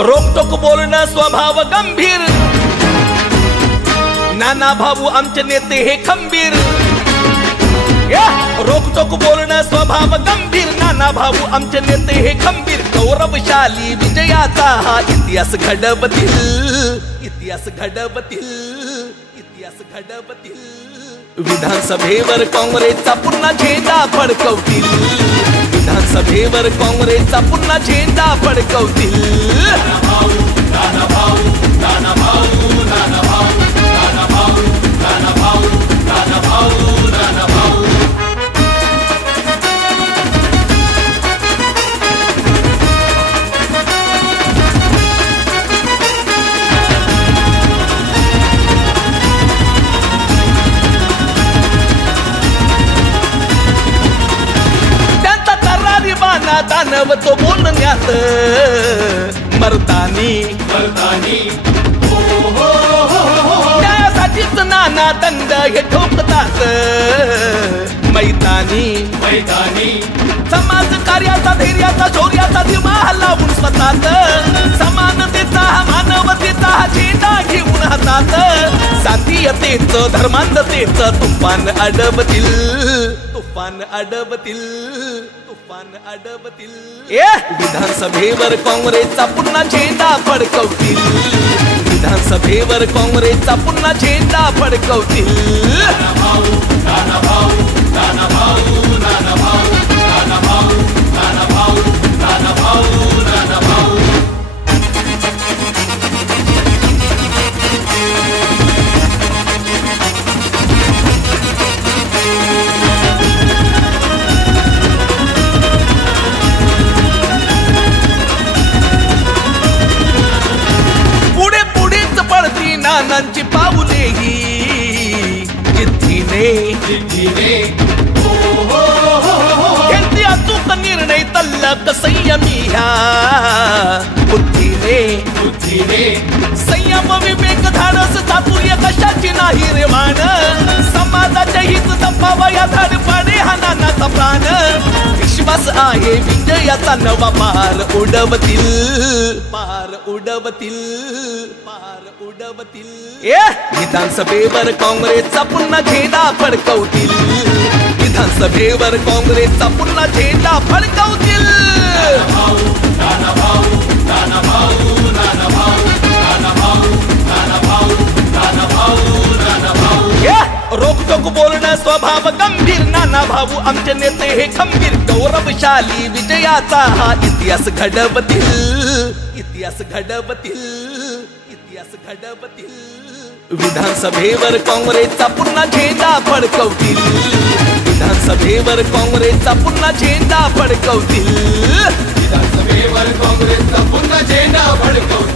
रोकटोक बोलणं स्वभाव गंभीर, नाना भाऊ आमचे नेते हे खंबीर। रोकटोक बोलणं स्वभाव गंभीर, नाना भाऊ आमचे नेते हे खंबीर। गौरवशाली विजयाचा हा इतिहास घडवतील, इतिहास घडवतील, इतिहास घडवतील। विधानसभेवर काँग्रेसचा पुन्हा झेंडा फडकवतील, विधानसभेवर काँग्रेसचा पुन्हा झेंडा फडकवतील। दानव तो बोलण्यात मर्दानी, त्यासाठीच नाना दंड हे ठोकतात मैदानी। समाज कार्याचा धैर्याचा शौर्याचा दिवा लावून स्वतःत, समानतेचा मानवतेचा झेंडा घेऊन हातात। जातीयतेचं धर्मांधतेचं तुफान अडवतील, तुफान अडवतील, तुफान अडवतील। विधानसभेवर काँग्रेसचा पुन्हा झेंडा फडकवतील, विधानसभेवर काँग्रेसचा पुन्हा झेंडा फडकवतील। नानांची पाऊले ही जिद्दीने, घेतली अचूक निर्णय तल्लक संयमी ह्या बुद्धीने। संयम विवेक धाडस चातुर्य कशाची नाही रे वाण, समाजाच्या हित जपावा या धाडपाडे हा नानाचा प्राण। विश्वास आहे विजयाचा नवा पार उडवतील, पार उडवतील, पार उडवतील। विधानसभेवर काँग्रेसचा पुन्हा झेंडा फडकवतील, विधानसभेवर काँग्रेसचा पुन्हा झेंडा फडकवतील। रोकटोक बोलणं स्वभाव गंभीर, नाना भाऊ आमचे नेते हे खंबीर। गौरवशाली विजयाचा हा इतिहास घडवतील, इतिहास घडवतील, इतिहास घडवतील। विधानसभेवर काँग्रेसचा पुन्हा झेंडा फडकवतील, विधानसभेवर काँग्रेसचा पुन्हा झेंडा फडकवतील, विधानसभेवर काँग्रेसचा पुन्हा झेंडा फडकवतील।